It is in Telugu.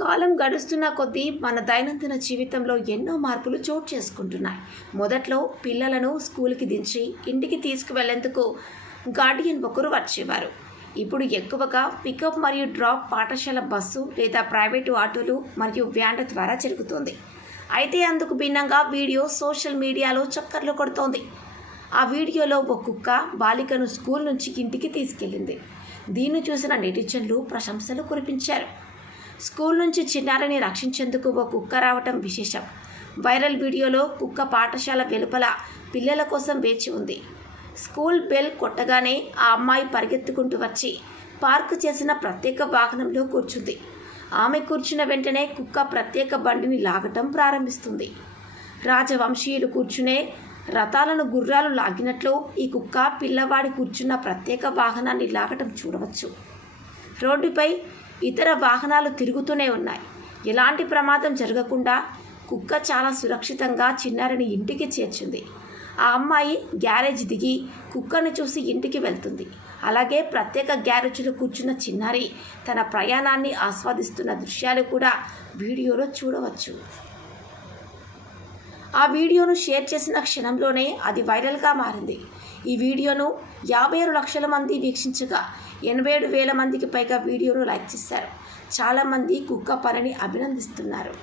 కాలం గడుస్తున్న కొద్దీ మన దైనందిన జీవితంలో ఎన్నో మార్పులు చోటు చేసుకుంటున్నాయి. మొదట్లో పిల్లలను స్కూల్కి దించి ఇంటికి తీసుకువెళ్లేందుకు గార్డియన్ ఒకరు వచ్చేవారు. ఇప్పుడు ఎక్కువగా పికప్ మరియు డ్రాప్ పాఠశాల బస్సు లేదా ప్రైవేటు ఆటోలు మరియు వ్యాన్ల ద్వారా జరుగుతుంది. అయితే అందుకు భిన్నంగా వీడియో సోషల్ మీడియాలో చక్కర్లు కొడుతోంది. ఆ వీడియోలో ఒక కుక్క బాలికను స్కూల్ నుంచి ఇంటికి తీసుకెళ్లింది. దీన్ని చూసిన నెటిజన్లు ప్రశంసలు కురిపించారు. స్కూల్ నుంచి చిన్నారిని రక్షించేందుకు ఓ కుక్క రావటం విశేషం. వైరల్ వీడియోలో కుక్క పాఠశాల వెలుపల పిల్లల కోసం వేచి ఉంది. స్కూల్ బెల్ కొట్టగానే ఆ అమ్మాయి పరిగెత్తుకుంటూ వచ్చి పార్కు చేసిన ప్రత్యేక వాహనంలో కూర్చుంది. ఆమె కూర్చున్న వెంటనే కుక్క ప్రత్యేక బండిని లాగటం ప్రారంభిస్తుంది. రాజవంశీయులు కూర్చునే రథాలను గుర్రాలు లాగినట్లు ఈ కుక్క పిల్లవాడి కూర్చున్న ప్రత్యేక వాహనాన్ని లాగటం చూడవచ్చు. రోడ్డుపై ఇతర వాహనాలు తిరుగుతూనే ఉన్నాయి. ఎలాంటి ప్రమాదం జరగకుండా కుక్క చాలా సురక్షితంగా చిన్నారిని ఇంటికి చేర్చింది. ఆ అమ్మాయి గ్యారేజ్ దిగి కుక్కను చూసి ఇంటికి వెళ్తుంది. అలాగే ప్రత్యేక గ్యారేజ్లో కూర్చున్న చిన్నారి తన ప్రయాణాన్ని ఆస్వాదిస్తున్న దృశ్యాలు కూడా వీడియోలో చూడవచ్చు. ఆ వీడియోను షేర్ చేసిన క్షణంలోనే అది వైరల్గా మారింది. ఈ వీడియోను 56 లక్షల మంది వీక్షించగా 87,000 మందికి పైగా వీడియోను లైక్ చేశారు. చాలామంది కుక్క పనిని అభినందిస్తున్నారు.